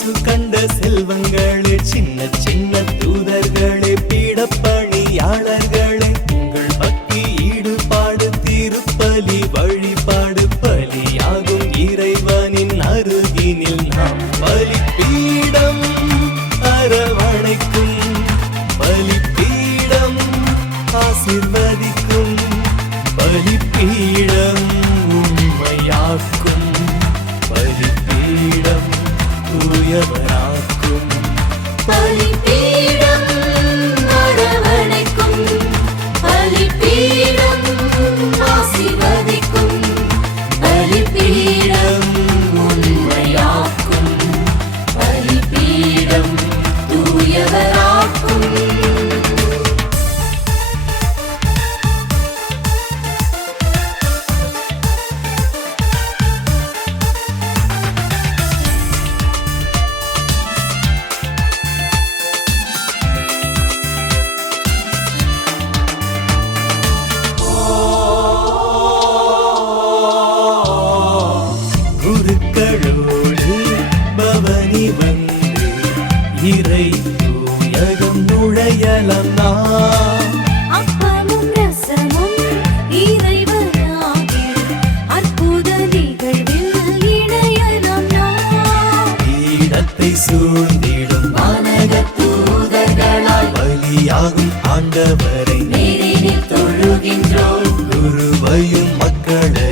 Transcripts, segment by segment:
இயேசு கண்ட செல்வங்களே சின்ன சின்ன தூதர்களே பீடப்பணியாளர்களே உங்கள் பக்தி ஈடுபாடு திருப்பலி வழிபாடு பலியாகும் இறைவனின் அருகினில் நாம் பலி பீடம் அரவணைக்கும் பலி பீடம் ஆசிர்வதிக்கும் பலி பீடம் உண்மையாக்கும் பலி பீடம் தூயவராக்கும் பலிப்ப தேடும் வானக தூதர்களாய் பலியாகும் ஆண்டவரை தொழுகின்றோம். குருவையும் மக்களை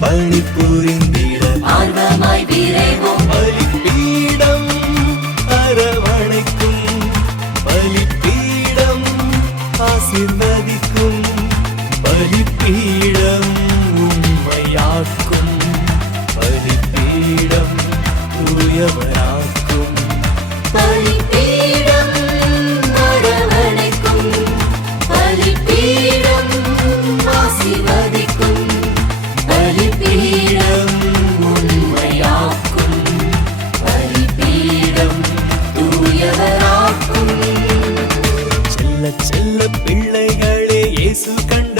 Bye. su.